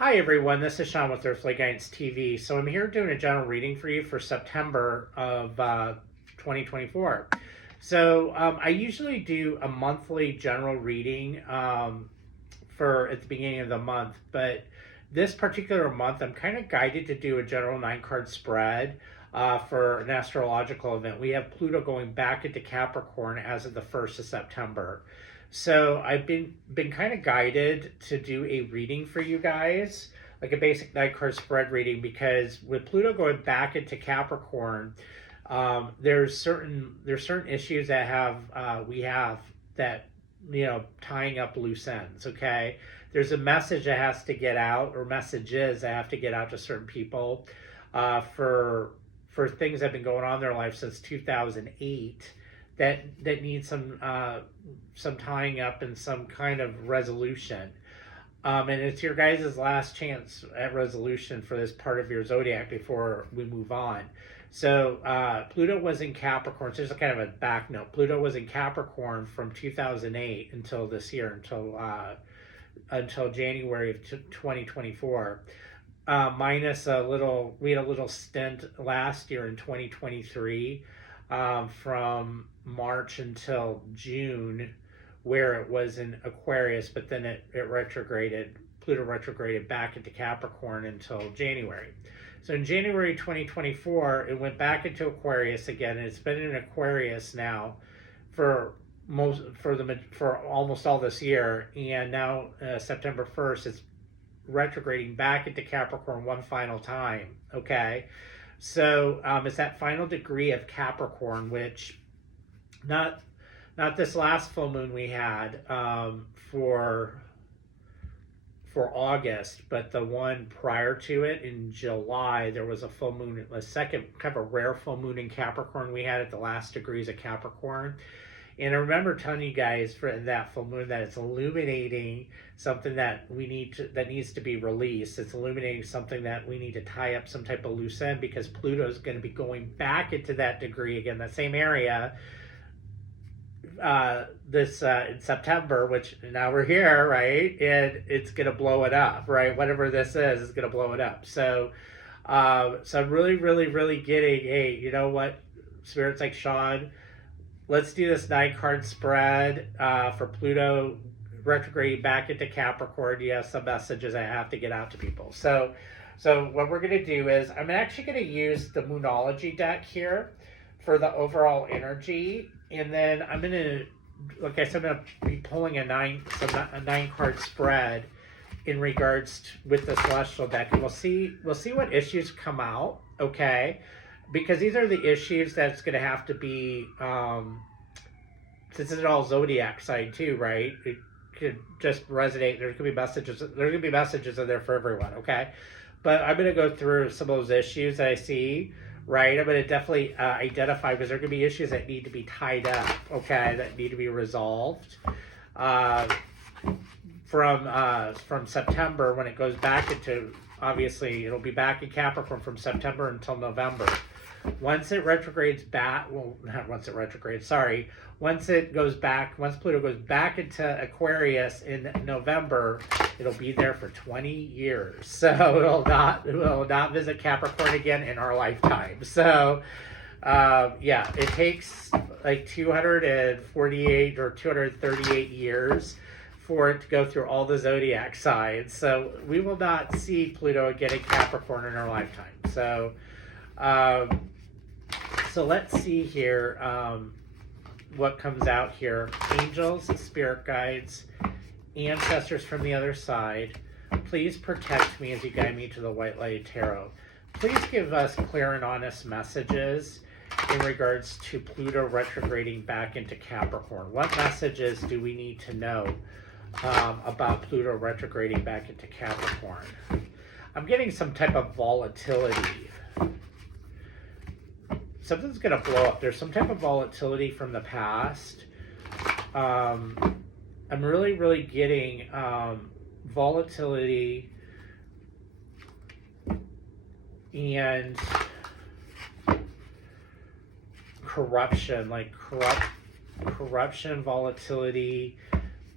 Hi everyone, this is Sean with Earthly Guidance TV. So I'm here doing a general reading for you for September of 2024. I usually do a monthly general reading for at the beginning of the month, but this particular month I'm kind of guided to do a general 9 card spread for an astrological event. We have Pluto going back into Capricorn as of the 1st of September. So I've been kind of guided to do a reading for you guys, like a basic 9 card spread reading, because with Pluto going back into Capricorn, there's certain issues that we have that tying up loose ends. Okay, there's a message that has to get out, or messages that have to get out to certain people for things that have been going on in their life since 2008 that need some tying up and some kind of resolution. And it's your guys' last chance at resolution for this part of your zodiac before we move on. So Pluto was in Capricorn. So there's a kind of a back note. Pluto was in Capricorn from 2008 until this year, until January of 2024. Minus we had a little stint last year in 2023, from March until June, where it was in Aquarius, but then it retrograded. Pluto retrograded back into Capricorn until January. So in January 2024, it went back into Aquarius again, and it's been in Aquarius now for almost all this year, and now September 1st, it's retrograding back into Capricorn one final time. Okay, so it's that final degree of Capricorn, which not this last full moon we had for August, but the one prior to it in July. There was a full moon, a second kind of a rare full moon in Capricorn we had at the last degrees of Capricorn. And I remember telling you guys for that full moon that it's illuminating something that needs to be released. It's illuminating something that we need to tie up some type of loose end, because Pluto is going to be going back into that degree again, that same area, in September, which now we're here, right? And it's going to blow it up, right? Whatever this is going to blow it up. So I'm really, really, really getting, hey, you know what? Spirit's like, Sean, let's do this 9 card spread for Pluto retrograding back into Capricorn. You have some messages I have to get out to people. So what we're going to do is I'm actually going to use the Moonology deck here for the overall energy, and then I'm going to, like I said, I'm going to be pulling a 9 card spread in regards with the celestial deck, and we'll see what issues come out. Okay, because these are the issues that's going to have to be, since it's all zodiac side too, right? It could just resonate. There's going to be messages in there for everyone. Okay, but I'm going to go through some of those issues that I see. Right, I'm going to definitely identify, because there are going to be issues that need to be tied up, okay, that need to be resolved from September, when it goes back into, obviously, it'll be back in Capricorn from September until November. Once it retrogrades back, well, not once it retrogrades, sorry, once Pluto goes back into Aquarius in November, it'll be there for 20 years. So it will not visit Capricorn again in our lifetime. So, yeah, it takes like 248 or 238 years for it to go through all the zodiac signs. So we will not see Pluto again in Capricorn in our lifetime. So let's see here what comes out here. Angels, spirit guides, ancestors from the other side, please protect me as you guide me to the White Light Tarot. Please give us clear and honest messages in regards to Pluto retrograding back into Capricorn. What messages do we need to know about Pluto retrograding back into Capricorn? I'm getting some type of volatility. Something's going to blow up. There's some type of volatility from the past. I'm really, really getting volatility and corruption, like corruption, volatility,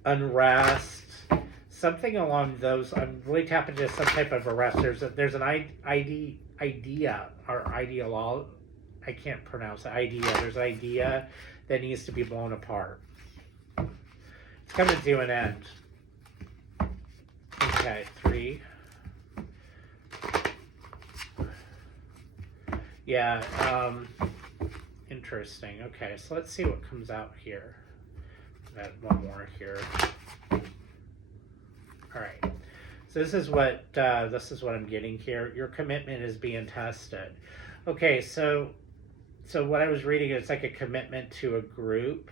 unrest, something along those. I'm really tapping into some type of arrest. There's an idea or ideolo. I can't pronounce it. Idea. There's an idea that needs to be blown apart. It's coming to an end. Okay, 3. Yeah, interesting. Okay, so let's see what comes out here. Got one more here. All right. So this is what I'm getting here. Your commitment is being tested. Okay, so what I was reading, it's like a commitment to a group.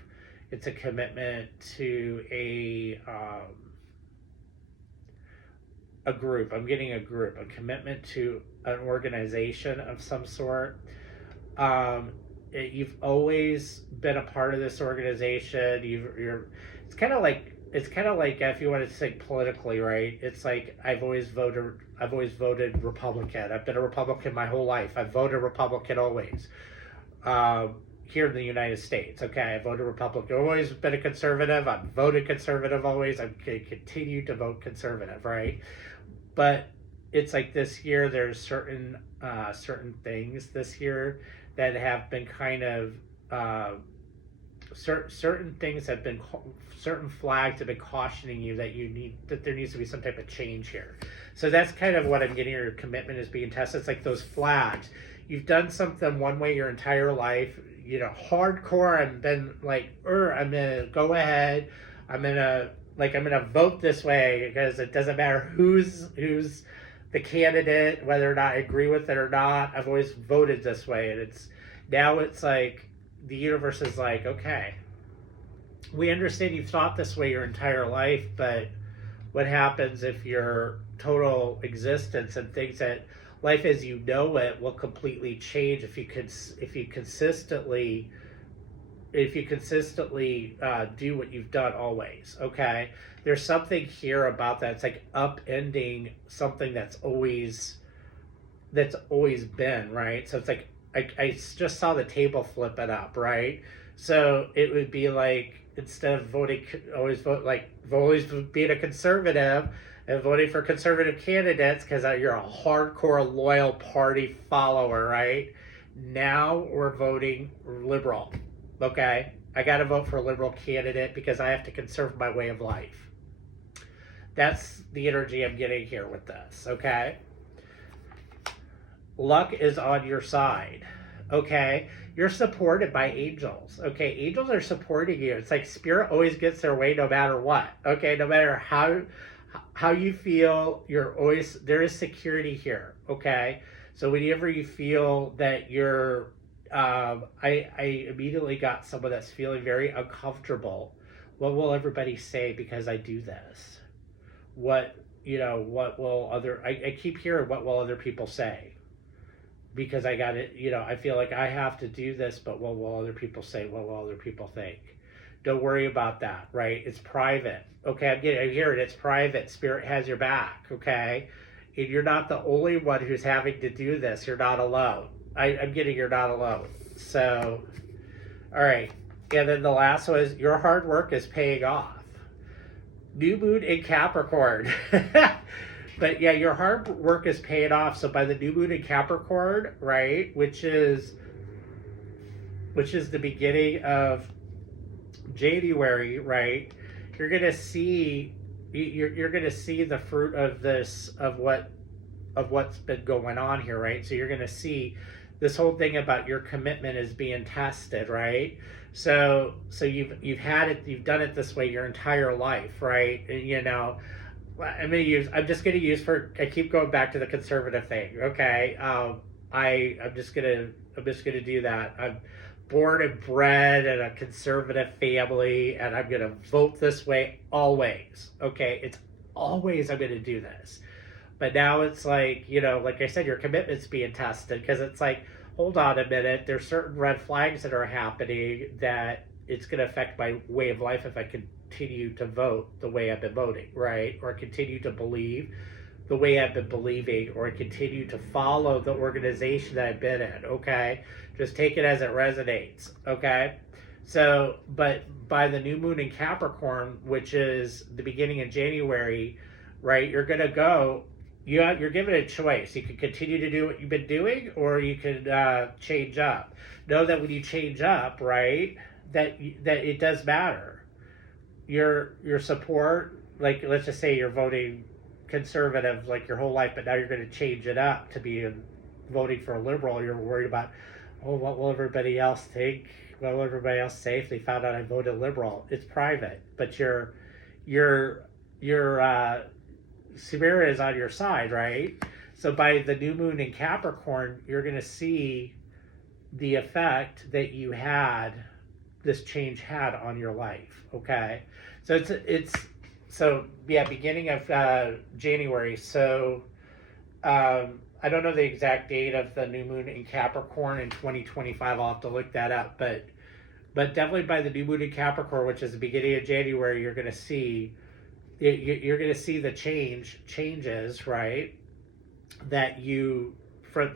It's a commitment to a group. I'm getting a group, a commitment to an organization of some sort. You've always been a part of this organization. It's kind of like if you want to think politically, right? It's like I've always voted Republican. I've been a Republican my whole life. I've voted Republican always. Here in the United States, okay, I voted Republican. I've always been a conservative. I've voted conservative always. I'm going to continue to vote conservative, right? But it's like this year, there's certain things this year that have been kind of certain things have been, certain flags have been cautioning you that there needs to be some type of change here. So that's kind of what I'm getting. Your commitment is being tested. It's like those flags. You've done something one way your entire life, hardcore, and been like, I'm gonna go ahead. I'm gonna vote this way because it doesn't matter who's the candidate, whether or not I agree with it or not. I've always voted this way, and it's like the universe is like, okay, we understand you've thought this way your entire life, but what happens if your total existence and things that life as you know it will completely change if you consistently do what you've done always. Okay, there's something here about that. It's like upending something that's always been, right? So it's like I just saw the table flip it up, right? So it would be like, instead of always being a conservative and voting for conservative candidates because you're a hardcore loyal party follower, right? Now we're voting liberal. Okay, I got to vote for a liberal candidate because I have to conserve my way of life. That's the energy I'm getting here with this. Okay, luck is on your side. Okay, you're supported by angels. Okay, angels are supporting you. It's like spirit always gets their way no matter what. Okay, no matter how you feel, there is security here. Okay, so whenever you feel that you're I immediately got someone that's feeling very uncomfortable. What will everybody say because I do this? What will I keep hearing, what will other people say? Because I got it, I feel like I have to do this, but what will other people say? What will other people think? Don't worry about that, right? It's private. Okay, I'm hearing it's private. Spirit has your back, okay? And you're not the only one who's having to do this. You're not alone. I'm getting you're not alone. So, all right. And then the last one is your hard work is paying off. New moon in Capricorn. But yeah, your hard work is paying off. So by the new moon in Capricorn, right, which is the beginning of January, right, you're gonna see the fruit of this, of what's been going on here, right? So you're gonna see this whole thing about your commitment is being tested, right? So you've done it this way your entire life, right? And I'm just gonna use I keep going back to the conservative thing, okay? I'm just gonna do that. I'm born and bred in a conservative family, and I'm gonna vote this way always. Okay, it's always I'm gonna do this. But now it's like, like I said, your commitment's being tested because it's like, hold on a minute, there's certain red flags that are happening that it's going to affect my way of life if I continue to vote the way I've been voting, right? Or continue to believe the way I've been believing, or continue to follow the organization that I've been in, okay? Just take it as it resonates, okay? So, but by the new moon in Capricorn, which is the beginning of January, right? You're gonna go. You're given a choice. You can continue to do what you've been doing, or you can change up. Know that when you change up, right, that it does matter. Your support, like let's just say you're voting conservative like your whole life, but now you're going to change it up to be voting for a liberal. You're worried about, oh, what will everybody else think? What will everybody else say if they found out I voted liberal? It's private, but your spirit is on your side, right? So by the new moon in Capricorn, you're going to see the effect that this change had on your life. Okay, so beginning of January. So I don't know the exact date of the new moon in Capricorn in 2025. I'll have to look that up, but definitely by the new moon in Capricorn, which is the beginning of January, you're going to see the changes, right? You're going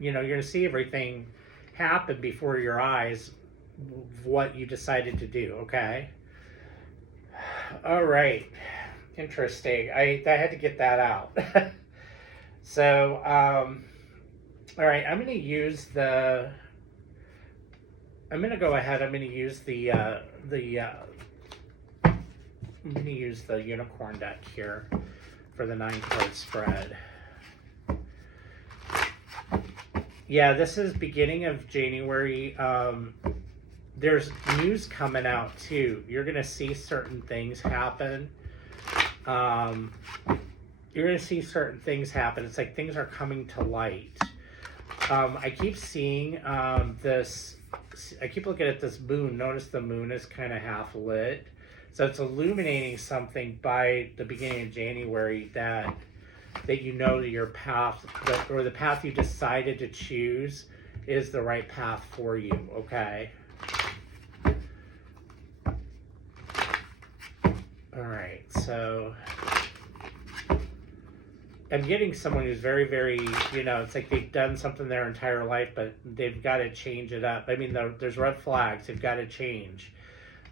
to see everything happen before your eyes, what you decided to do. Okay. All right. Interesting. I had to get that out. So, all right. I'm going to go ahead. I'm going to use the unicorn deck here for the 9-card spread. Yeah, this is beginning of January. There's news coming out too. You're going to see certain things happen. It's like things are coming to light. I keep seeing this. I keep looking at this moon. Notice the moon is kind of half lit. So it's illuminating something by the beginning of January that your path, or the path you decided to choose is the right path for you, okay? All right, so I'm getting someone who's very, very, it's like they've done something their entire life, but they've got to change it up. I mean, there's red flags, they've got to change.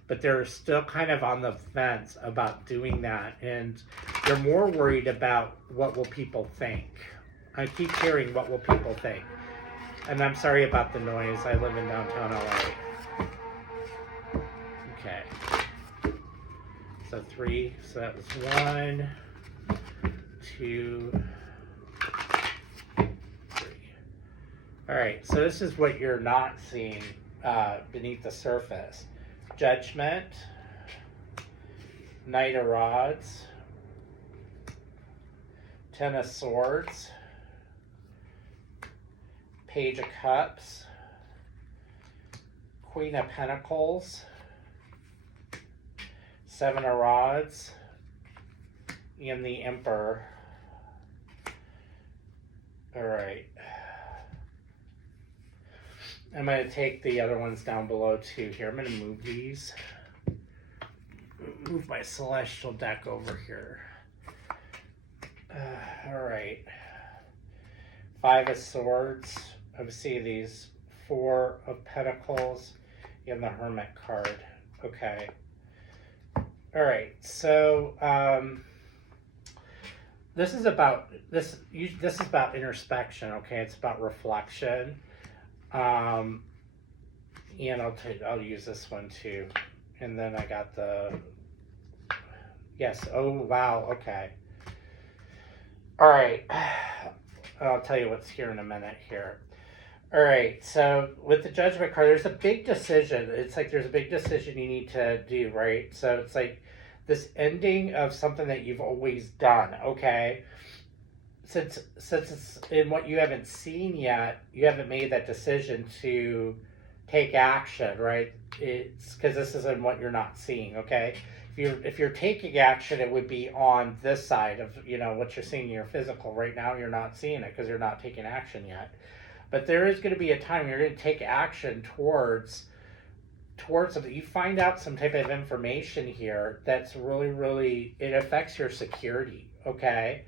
But they're still kind of on the fence about doing that. And they're more worried about what will people think. I keep hearing what will people think. And I'm sorry about the noise. I live in downtown LA. Okay. So 3. So that was 1, 2, 3. All right. So this is what you're not seeing beneath the surface. Judgment, Knight of Rods, 10 of Swords, Page of Cups, Queen of Pentacles, 7 of Rods, and the Emperor. All right. I'm going to take the other ones down below too here. I'm going to move these. Move my celestial deck over here. All right. 5 of Swords. I see these 4 of Pentacles and the Hermit card. Okay. All right. So this is about introspection. Okay, it's about reflection. And I'll use this one too. And then I got yes. Oh, wow. Okay. All right. I'll tell you what's here in a minute here. All right. So with the Judgment card, there's a big decision. It's like there's a big decision you need to do, right? So it's like this ending of something that you've always done. Okay. Since it's in what you haven't seen yet, you haven't made that decision to take action, right? It's because this is in what you're not seeing, okay? If you're taking action, it would be on this side of what you're seeing in your physical. Right now, you're not seeing it because you're not taking action yet. But there is going to be a time you're going to take action towards something. You find out some type of information here that's really, really, it affects your security, okay?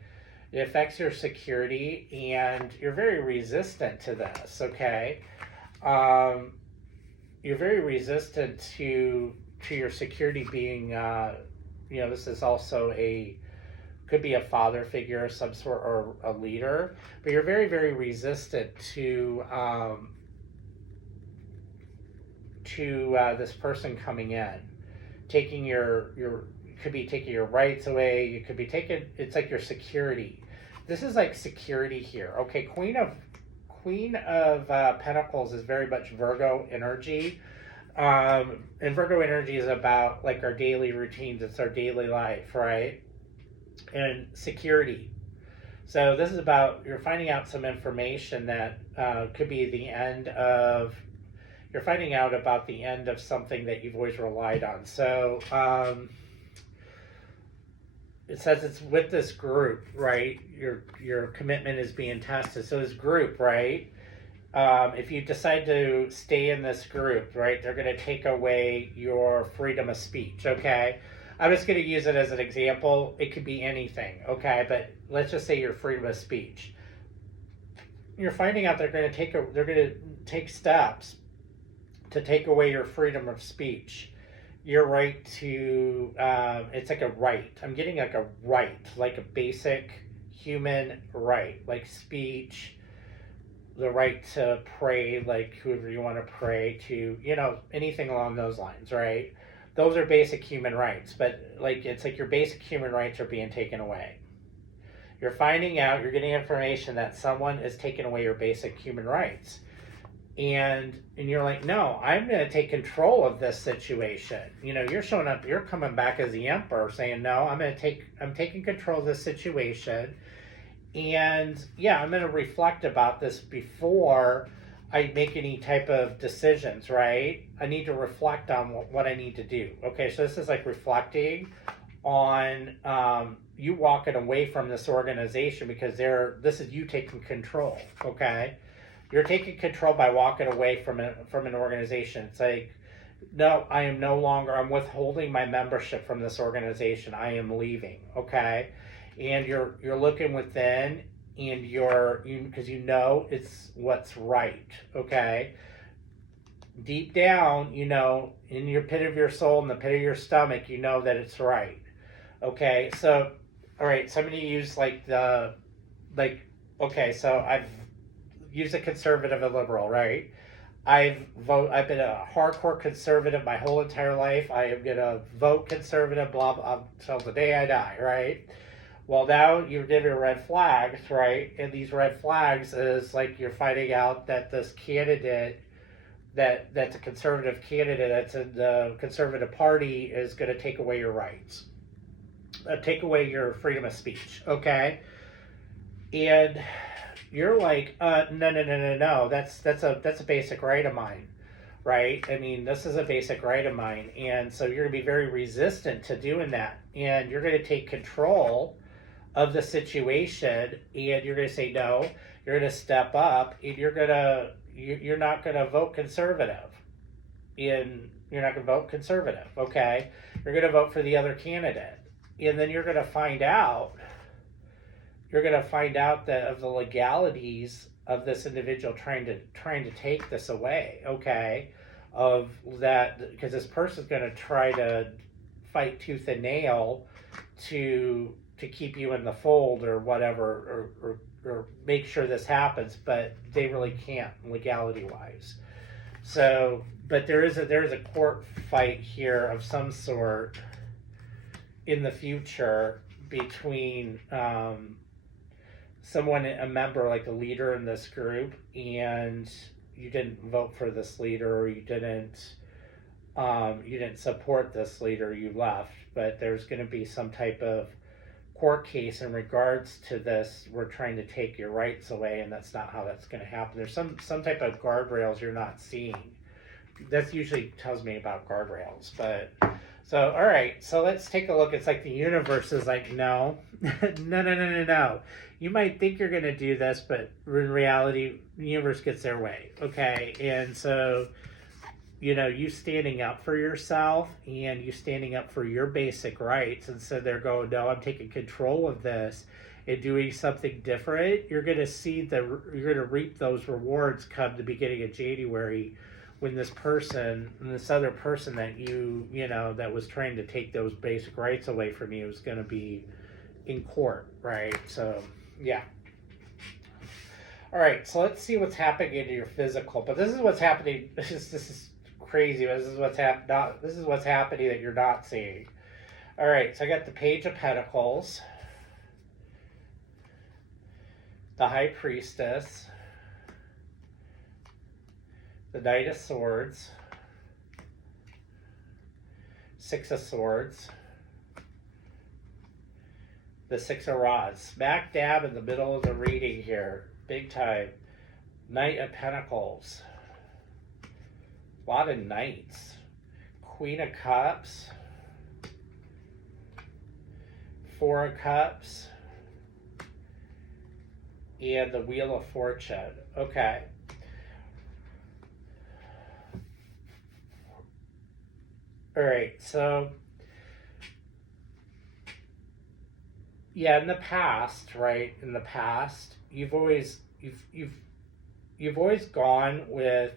It affects your security, and you're very resistant to this, okay? you're very resistant to your security being, this is also could be a father figure of some sort or a leader, but you're very, very resistant to this person coming in, taking your could be taking your rights away. You could be taking, it's like your security. This is like security here. Okay, Queen of Pentacles is very much Virgo energy. And Virgo energy is about like our daily routines. It's our daily life, right? And security. So this is about, you're finding out some information that could be the end of, you're finding out about the end of something that you've always relied on. So it says it's with this group, right? Your commitment is being tested. So this group, right? If you decide to stay in this group, right, they're going to take away your freedom of speech, okay? I'm just going to use it as an example. It could be anything, okay? But let's just say your freedom of speech. You're finding out they're going to take steps to take away your freedom of speech. Your right to, it's like a right. I'm getting like a right, like a basic human right, like speech, the right to pray, like whoever you want to pray to, anything along those lines, right? Those are basic human rights, but like it's like your basic human rights are being taken away. You're finding out, you're getting information that someone is taking away your basic human rights. And you're like, no, I'm going to take control of this situation. You're showing up, you're coming back as the emperor saying, no, I'm taking control of this situation. And yeah, I'm going to reflect about this before I make any type of decisions, right? I need to reflect on what I need to do. Okay, so this is like reflecting on you walking away from this organization because this is you taking control, okay? You're taking control by walking away from an organization. It's like, no, I am no longer, I'm withholding my membership from this organization. I am leaving, okay? And you're looking within, and because it's what's right, okay? Deep down, in your pit of your soul, in the pit of your stomach, you know that it's right, okay? So, all right, so I'm going to use so I've used a conservative and liberal, right? I've been a hardcore conservative my whole entire life. I am going to vote conservative, blah, blah, until the day I die, right? Well, now you're giving red flags, right? And these red flags is like you're finding out that this candidate, that's a conservative candidate that's in the conservative party is going to take away your rights, take away your freedom of speech, okay? And you're like, no. That's a basic right of mine, right? I mean, this is a basic right of mine, and so you're gonna be very resistant to doing that, and you're gonna take control of the situation, and you're gonna say no. You're gonna step up, and you're not gonna vote conservative, and you're not gonna vote conservative, okay? You're gonna vote for the other candidate, and then you're gonna find out. You're going to find out that of the legalities of this individual trying to take this away, okay? Of that, because this person's going to try to fight tooth and nail to keep you in the fold or whatever, or make sure this happens, but they really can't legality wise. So, but there is a court fight here of some sort in the future between someone, a member, like a leader in this group, and you didn't vote for this leader, or you didn't support this leader, you left, but there's going to be some type of court case in regards to this. We're trying to take your rights away, and that's not how that's going to happen. There's some type of guardrails you're not seeing. That usually tells me about guardrails, but so all right, so let's take a look. It's like the universe is like, no. No. You might think you're going to do this, but in reality, the universe gets their way, okay? And so, you standing up for yourself and you standing up for your basic rights, and so they're going, no, I'm taking control of this and doing something different. You're going to reap those rewards come the beginning of January when this other person that that was trying to take those basic rights away from you is going to be in court, right? So, yeah. All right, so let's see what's happening in your physical. But this is what's happening. This is crazy. But this is what's happening that you're not seeing. All right, so I got the Page of Pentacles, the High Priestess, the Knight of Swords, Six of Swords, the Six of Rods. Smack dab in the middle of the reading here. Big time. Knight of Pentacles. A lot of Knights. Queen of Cups. Four of Cups. And the Wheel of Fortune. Okay. All right, so yeah, in the past, right? In the past, you've always gone with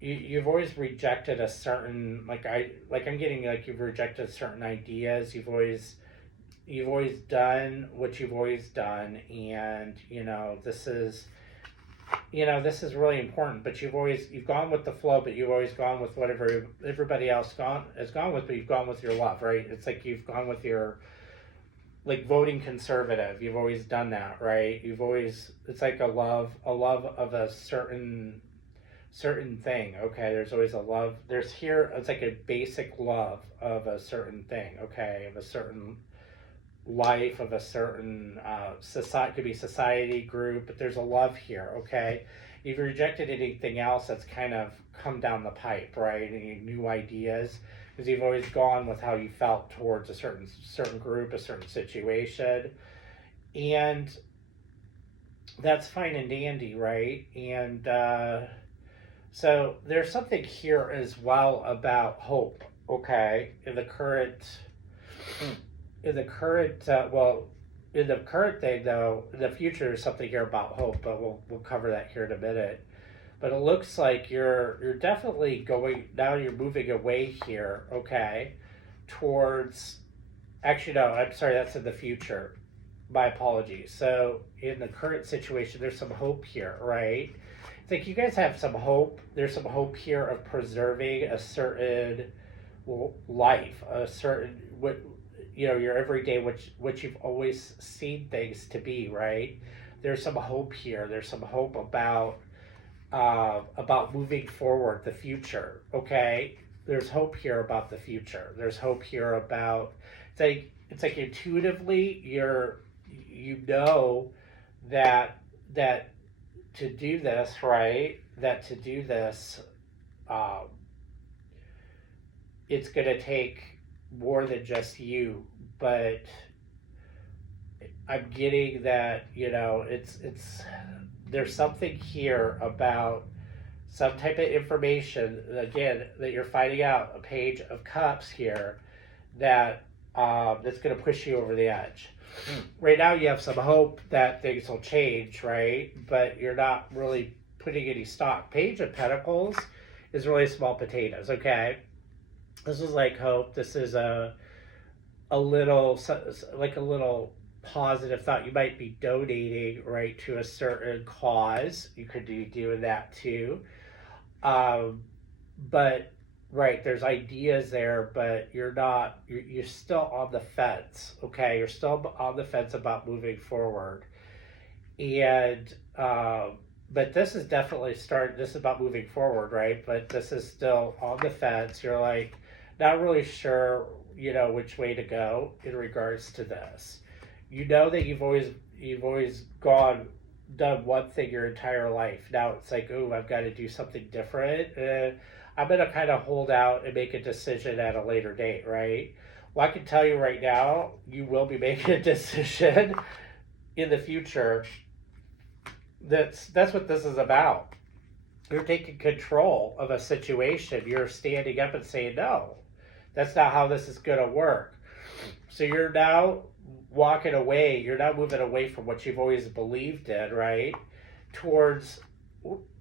you've always rejected a certain I'm getting like you've rejected certain ideas. You've always done what you've always done, and this is really important. But you've gone with the flow, but you've always gone with whatever everybody else has gone with, but you've gone with your love, right? It's like you've gone with your voting conservative. You've always done that, right? It's like a love of a certain thing. Okay, there's always a love. It's like a basic love of a certain thing. Okay, of a certain life, of a certain society. Could be society, group, but there's a love here. Okay, you've rejected anything else that's kind of come down the pipe, right? Any new ideas, because you've always gone with how you felt towards a certain group, a certain situation, and that's fine and dandy, right? And so there's something here as well about hope. Okay, in the current thing, though, in the future, there's something here about hope, but we'll cover that here in a minute. But it looks like you're definitely going now. You're moving away here, okay, towards. Actually, no, I'm sorry. That's in the future. My apologies. So in the current situation, there's some hope here, right? It's like you guys have some hope. There's some hope here of preserving a certain life, a certain your everyday, which you've always seen things to be, right? There's some hope here. There's some hope about moving forward, the future. Okay, there's hope here about the future. There's hope here about it's like intuitively you know that to do this, right? That to do this, it's gonna take more than just but I'm getting that it's there's something here about some type of information again that you're finding out. A Page of Cups here that's going to push you over the edge. Right now you have some hope that things will change, right? But you're not really putting any stock. Page of Pentacles is really small potatoes. Okay, this is like hope. This is a little positive thought. You might be donating, right, to a certain cause. You could be doing that too. But right, there's ideas there, but you're still on the fence. Okay, you're still on the fence about moving forward. And but this is definitely this is about moving forward, right? But this is still on the fence. You're like not really sure, which way to go in regards to this. That you've always done one thing your entire life. Now it's like, oh, I've got to do something different. I'm going to kind of hold out and make a decision at a later date, right? Well, I can tell you right now, you will be making a decision in the future. That's what this is about. You're taking control of a situation. You're standing up and saying, no, that's not how this is going to work. So you're now walking away. You're now moving away from what you've always believed in, right? Towards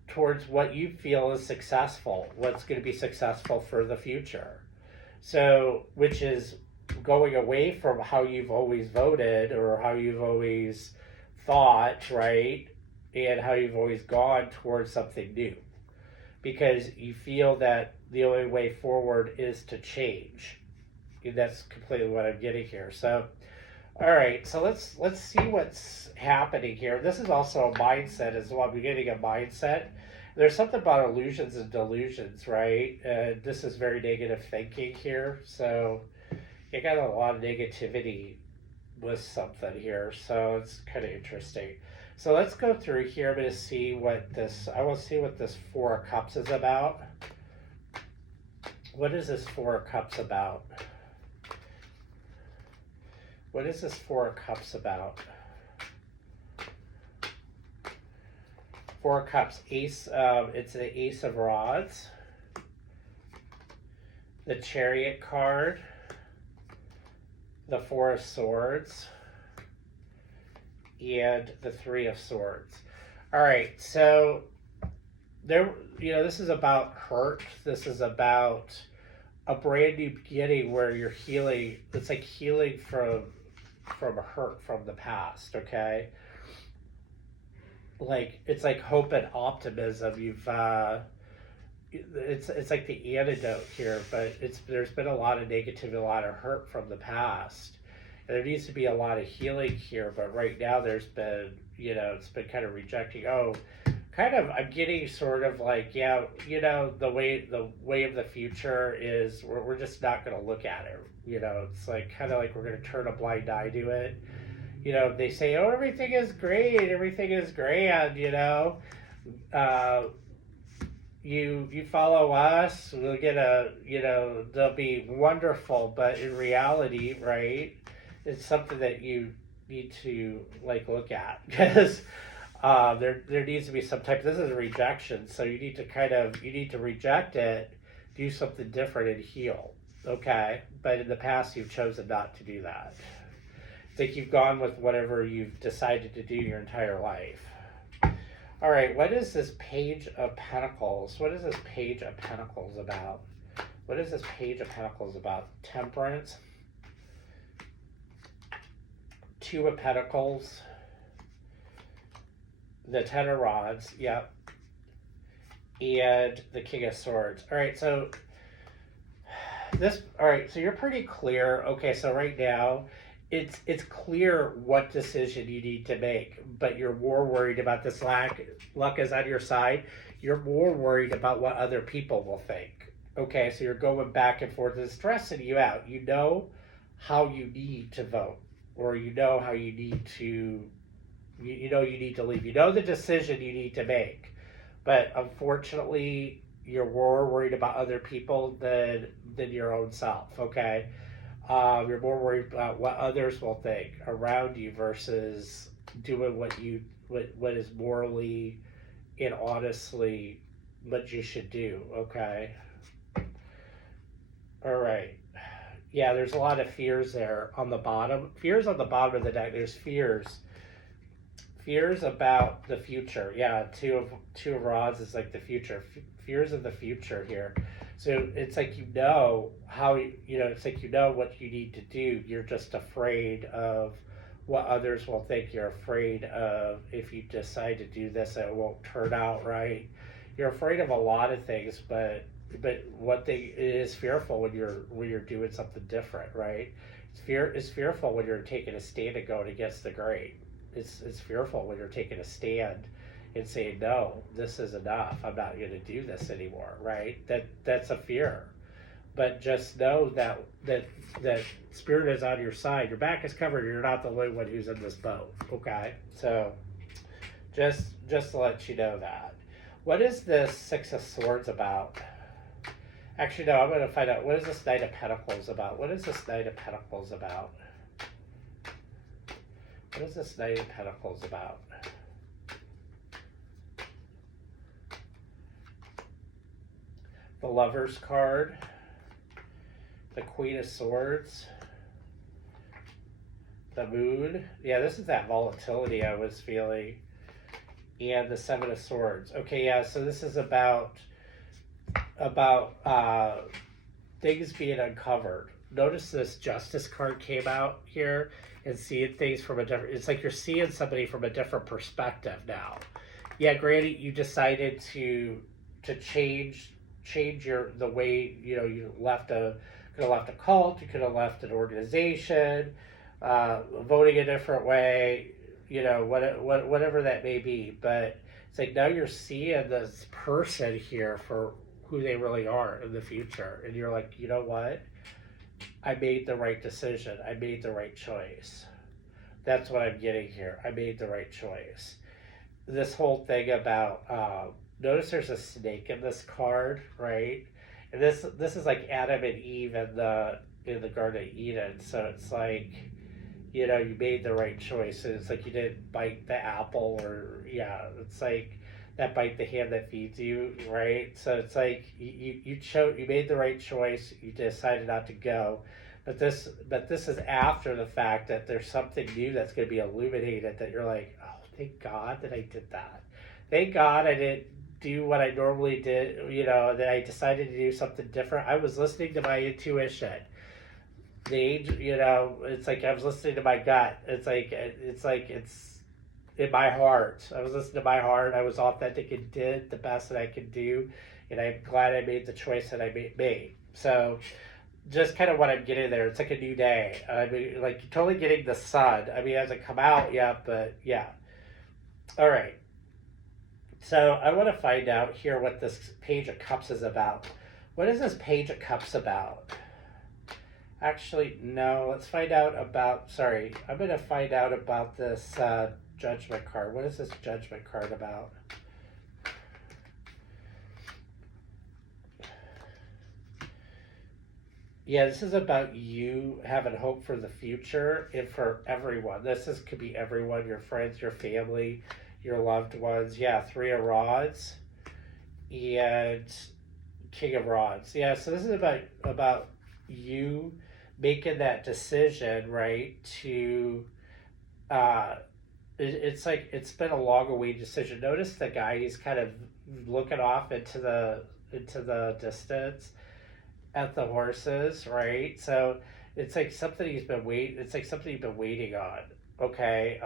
towards what you feel is successful, what's going to be successful for the future. So, which is going away from how you've always voted or how you've always thought, right? And how you've always gone towards something new. Because you feel that the only way forward is to change. And that's completely what I'm getting here. So, all right, so let's see what's happening here. This is also a mindset as well. I'm getting a mindset. There's something about illusions and delusions, right? This is very negative thinking here. So you got a lot of negativity with something here. So it's kind of interesting. So let's go through here. I'm going to see what this, I want to see what this Four of Cups is about. What is this Four of Cups about? What is this Four of Cups about? Four of Cups, Ace. It's the Ace of Rods, the Chariot card, the Four of Swords, and the Three of Swords. All right, so there. This is about hurt. This is about a brand new beginning where you're healing. It's like healing from hurt from the past. Okay. Like it's like hope and optimism. It's like the antidote here, but there's been a lot of negativity, a lot of hurt from the past, and there needs to be a lot of healing here. But right now, there's been it's been kind of rejecting. I'm getting sort of like the way of the future is we're just not going to look at it. It's like kind of like we're going to turn a blind eye to it. They say, oh, everything is great, everything is grand, you follow us, we'll get they'll be wonderful, but in reality, right, it's something that you need to like look at, because there needs to be some type, this is a rejection, so you need to reject it, do something different and heal, okay? But in the past, you've chosen not to do that. It's like you've gone with whatever you've decided to do your entire life. All right, what is this Page of Pentacles? What is this Page of Pentacles about? What is this Page of Pentacles about? Temperance. Two of Pentacles. The Ten of Rods, yep. And the King of Swords. All right, so so you're pretty clear. Okay, so right now, it's clear what decision you need to make, but you're more worried about this luck is on your side. You're more worried about what other people will think. Okay, so you're going back and forth. It's stressing you out. You know how you need to vote, or you know how you need to, you need to leave. You know the decision you need to make, but unfortunately, you're more worried about other people than your own self. Okay. You're more worried about what others will think around you versus doing what is morally and honestly what you should do, okay? All right. Yeah, there's a lot of fears there on the bottom. Fears on the bottom of the deck. There's fears. Fears about the future. Yeah, two of rods is like the future. Fears of the future here. So it's like it's like what you need to do. You're just afraid of what others will think. You're afraid of if you decide to do this, it won't turn out right. You're afraid of a lot of things, but one thing is fearful when you're doing something different, right? It's fearful when you're taking a stand and going against the grain. It's fearful when you're taking a stand and saying, no, this is enough. I'm not going to do this anymore, right? That's a fear. But just know that spirit is on your side. Your back is covered. You're not the only one who's in this boat, okay? So just to let you know that. What is this Six of Swords about? Actually, no, I'm going to find out. What is this Knight of Pentacles about? What is this Knight of Pentacles about? What is this Knight of Pentacles about? The Lover's card, the Queen of Swords, the Moon. Yeah, this is that volatility I was feeling. and the Seven of Swords. Okay, yeah, so this is about things being uncovered. Notice this Justice card came out here, and seeing things from a different. It's like you're seeing somebody from a different perspective now. Yeah, granted, you decided to change the way you could have left a cult, you could have left an organization, voting a different way, whatever that may be. But it's like now you're seeing this person here for who they really are in the future, and you're like, you know what? I made the right decision. I made the right choice. That's what I'm getting here. I made the right choice. This whole thing about notice there's a snake in this card, right? And this is like Adam and Eve in the Garden of Eden. So it's like, you made the right choices. It's like you didn't bite the apple, or yeah, it's like that bite the hand that feeds you, right? So it's like you made the right choice. You decided not to go, but this is after the fact that there's something new that's going to be illuminated, that you're like, oh, thank God that I did that. Thank God I didn't do what I normally did. That I decided to do something different. I was listening to my intuition. It's like I was listening to my gut. It's in my heart. I was listening to my heart. I was authentic and did the best that I could do, and I'm glad I made the choice that I made. So, just kind of what I'm getting there. It's like a new day. I mean, like totally getting the sun. I mean, it hasn't come out yet, but yeah. All right. So I want to find out here what this Page of Cups is about. What is this Page of Cups about? Actually, no. Let's find out about. Sorry, I'm going to find out about this Judgment card. What is this Judgment card about? Yeah, this is about you having hope for the future and for everyone. Could be everyone, your friends, your family, your loved ones. Yeah, Three of Rods and King of Rods. Yeah, so this is about you making that decision, right? To it's like it's been a long awaited decision. Notice the guy; he's kind of looking off into the distance at the horses, right? So it's like something he's been wait. It's like something you've been waiting on. Okay,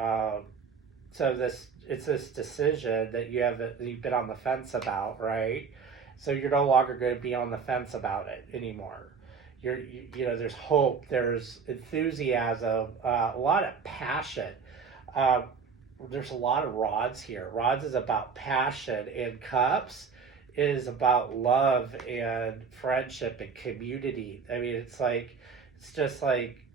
so it's this decision that you've been on the fence about, right? So you're no longer going to be on the fence about it anymore. There's hope, there's enthusiasm, a lot of passion. There's a lot of rods here. Rods is about passion, and cups is about love and friendship and community. I mean, it's just like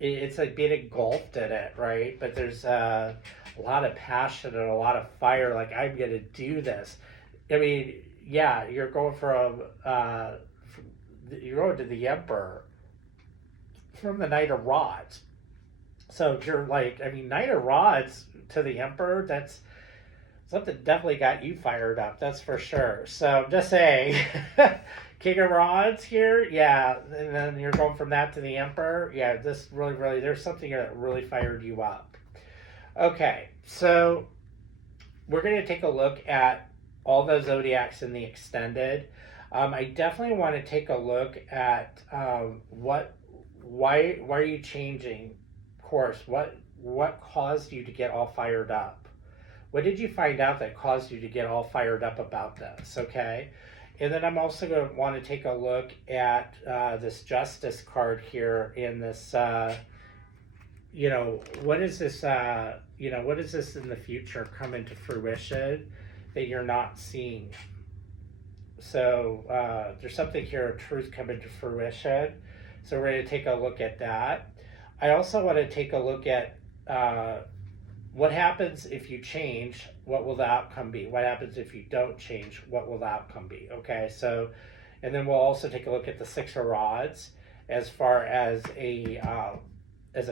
it's like being engulfed in it, right? But there's a lot of passion and a lot of fire. Like, I'm gonna do this. I mean, yeah, you're going you're going to the Emperor from the Knight of Rods. So you're like, I mean, Knight of Rods to the Emperor, that's something definitely got you fired up, that's for sure. So I'm just saying, King of Rods here, yeah, and then you're going from that to the Emperor. Yeah, this really, there's something here that really fired you up. Okay, so we're going to take a look at all the zodiacs in the extended. I definitely want to take a look at why are you changing course? What caused you to get all fired up? What did you find out that caused you to get all fired up about this? Okay, and then I'm also going to want to take a look at this Justice card here in this. What is this? What is this in the future come into fruition that you're not seeing? So there's something here of truth coming to fruition. So we're going to take a look at that. I also want to take a look at what happens if you change, what will the outcome be? What happens if you don't change, what will the outcome be? Okay, so, and then we'll also take a look at the Six of Rods as far as a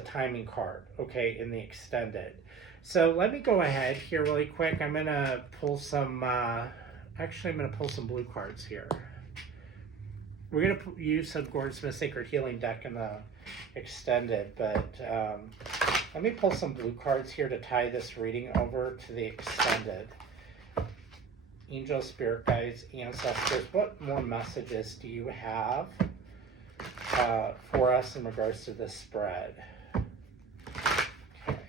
timing card, okay, in the extended. So let me go ahead here really quick. I'm going to pull some, actually I'm going to pull some blue cards here. We're going to use some Gordon Smith Sacred Healing deck in the extended, but Let me pull some blue cards here to tie this reading over to the extended. Angel, spirit guides, ancestors, what more messages do you have for us in regards to this spread? Okay.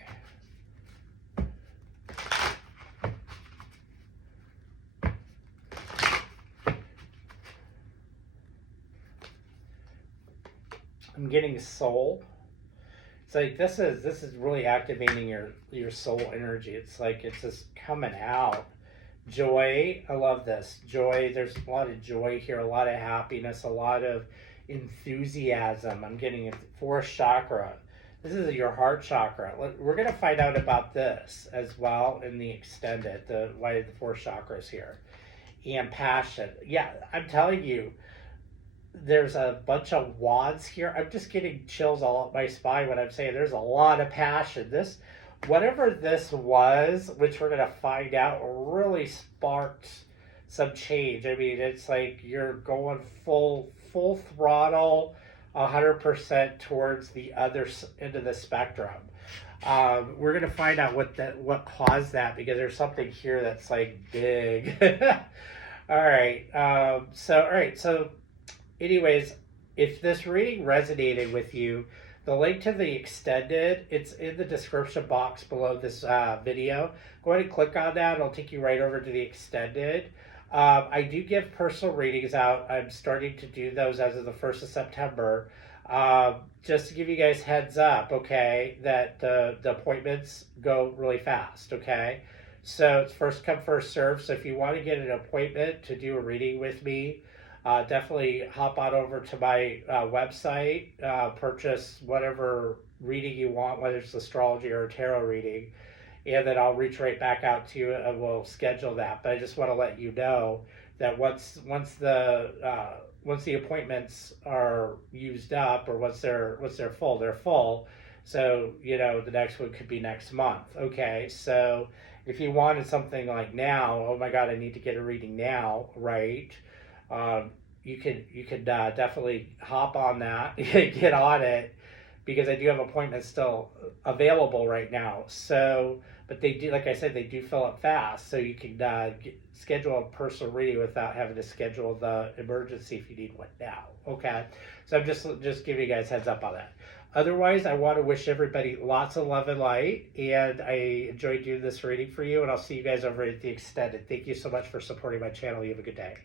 I'm getting soul. It's like this is really activating your soul energy. It's like it's just coming out. Joy, I love this. Joy, there's a lot of joy here, a lot of happiness, a lot of enthusiasm. I'm getting it. Fourth chakra. This is your heart chakra. We're going to find out about this as well in the extended, why the fourth chakra is here. And passion. Yeah, I'm telling you, there's a bunch of wands here. I'm just getting chills all up my spine when I'm saying there's a lot of passion. This, whatever this was, which we're gonna find out, really sparked some change. I mean, it's like you're going full throttle, 100% towards the other end of the spectrum. We're gonna find out what caused that, because there's something here that's like big. All right. So anyways, if this reading resonated with you, the link to the extended, it's in the description box below this video. Go ahead and click on that. It'll take you right over to the extended. I do give personal readings out. I'm starting to do those as of the 1st of September. Just to give you guys heads up, okay, that the appointments go really fast, okay? So it's first come, first serve. So if you want to get an appointment to do a reading with me, definitely hop on over to my website, purchase whatever reading you want, whether it's astrology or a tarot reading, and then I'll reach right back out to you and we'll schedule that. But I just want to let you know that once the appointments are used up, or once they're full, they're full. So the next one could be next month. Okay, so if you wanted something like now, oh my God, I need to get a reading now, right? You could definitely hop on that, get on it, because I do have appointments still available right now. So, but they do, like I said, they do fill up fast. So you can schedule a personal reading without having to schedule the emergency if you need one now. Okay, so I'm just giving you guys heads up on that. Otherwise, I want to wish everybody lots of love and light, and I enjoyed doing this reading for you, and I'll see you guys over at the extended. Thank you so much for supporting my channel. You have a good day.